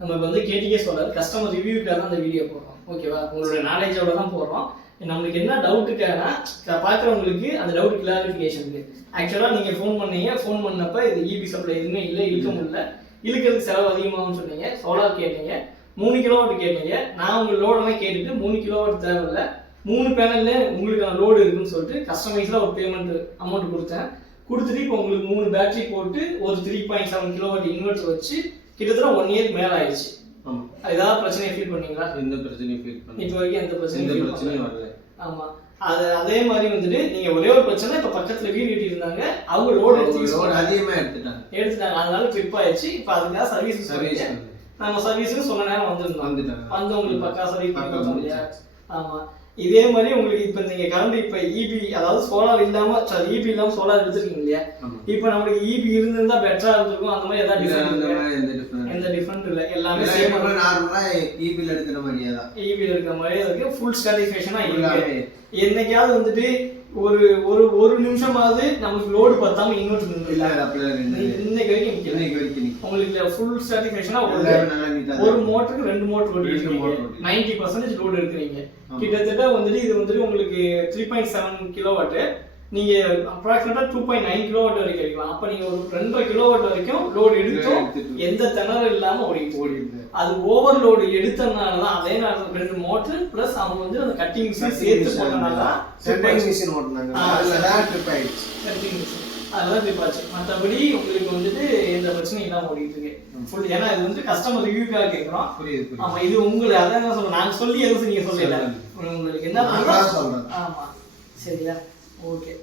நம்ம இப்போ வந்து கேடிகே சோலார் கஸ்டமர் ரிவ்யூக்காக தான் அந்த வீடியோ போடுறோம். ஓகேவா, உங்களோட நாலேஜோட தான் போடுறோம். நம்மளுக்கு என்ன டவுட்டுக்கானா பார்க்குறவங்களுக்கு அந்த டவுட் கிளாரிஃபிகேஷனுக்கு. ஆக்சுவலாக நீங்கள் ஃபோன் பண்ணீங்க, ஃபோன் பண்ணப்போ இது இபி சப்ளை எதுவுமே இல்லை, இழுக்க முடியல, இழுக்கிறதுக்கு செலவு அதிகமாகும்னு சொன்னீங்க. சோலார் கேட்டீங்க, 3 கிலோவாட் கேட்டீங்க. நான் உங்கள் லோடெல்லாம் கேட்டுட்டு 3 கிலோவாட் தேவையில்லை, 3 பேனல்ல உங்களுக்கான லோடு இருக்குன்னு சொல்லிட்டு கஸ்டமைஸாக ஒரு பேமெண்ட் அமௌண்ட் கொடுத்தேன். கொடுத்துட்டு இப்போ உங்களுக்கு 3 பேட்டரி போட்டு ஒரு 3.7 கிலோவாட் இன்வெர்டர் வச்சு கிட்டத்தட்ட 1 இயர்க்கு மேலே ஆயிடுச்சு. ஏதாவது பிரச்சனையை ஃபீல் பண்ணீங்களா? எந்த பிரச்சனையும் ஃபீல் பண்ணல. இப்போ வரைக்கும் எந்த பிரச்சனையும் வரல. ஆமா, அதே மாதிரி வந்துட்டு நீங்க ஒரே ஒரு பிரச்சனை, இப்ப பக்கத்துல வீடு கட்டி இருந்தாங்க, அவங்க லோடு அதிகமா எடுத்துட்டாங்க, அதனால ட்ரிப் ஆயிடுச்சு. இப்ப அதுக்காக சர்வீஸ் நம்ம சர்வீஸ்க்கு சொன்ன நேரம் வந்து உங்களுக்கு பக்கா சர்வீஸ் பண்ணி. ஆமா, இதே மாதிரி உங்களுக்கு இப்ப நீங்க கரண்ட் இப்ப இபி அதாவது சோலார் இல்லாம இபி இல்லாம சோலார் எடுத்துருக்கீங்க இல்லையா? இப்ப நம்மளுக்கு இபி இருந்திருந்தா பெட்டரா இருந்திருக்கும். அந்த மாதிரி ஏதாவது எந்த டிஃபரெண்ட் இல்ல, எல்லாமே சேம் நார்மலா இபில எடுக்கிற மாதிரியே தான், இபில இருக்கிற மாதிரியே இருக்கு. ஃபுல் சாட்டிஸ்ஃபேக்ஷனா இருக்கு. என்னைக்காவது வந்துட்டு ஒரு நிமிஷமாவது நமக்கு லோடு பத்தாம இன்வெர்டர் இன்னைக்கு வரைக்கும் உங்களுக்கு ஃபுல் சாட்டிஸ்ஃபேக்ஷனா ஒரு மோட்டருக்கு 2 மோட்டர் ஓடிட்டு 90% லோடு இருக்கிறீங்க. கிட்டத்தட்ட வந்துட்டு இது வந்துட்டு உங்களுக்கு 3.7 கிலோவாட், நீங்க அப்ராக்சிமேட்டா 2.9 கிலோவாட் வரைக்கும் எடுக்கலாம். அப்ப நீங்க ஒரு 2.5 கிலோவாட் வரைக்கும் லோடு எடுத்தோம், எந்த திணறல் இல்லாம ஓடிட்டு. அது ஓவர் லோடு எடுத்தனாலதான் அதே நேரத்தில் 2 மோட்டர் பிளஸ் அவங்க வந்து அந்த கட்டிங் மிஷின் சேர்த்து போட்டனாலதான் மிஷின் ஓட்டுனாங்க. அதுலதான் ட்ரிப் ஆயிடுச்சு, கட்டிங் மிஷின் அதெல்லாம் ட்ரிப் ஆச்சு. மற்றபடி உங்களுக்கு வந்துட்டு எந்த பிரச்சனையும் இல்லாம ஓடிட்டு இருக்கு ஃபுல். ஏன்னா இது வந்து கஸ்டமர் ரிவ்யூக்காக கேட்கிறோம். ஆமா, இது உங்களுக்கு அதான் சொல்றேன், நாங்க சொல்லி எதுவும் நீங்க சொல்லல, உங்களுக்கு என்ன சொல்றேன். ஆமா, சரியா, ஓகே.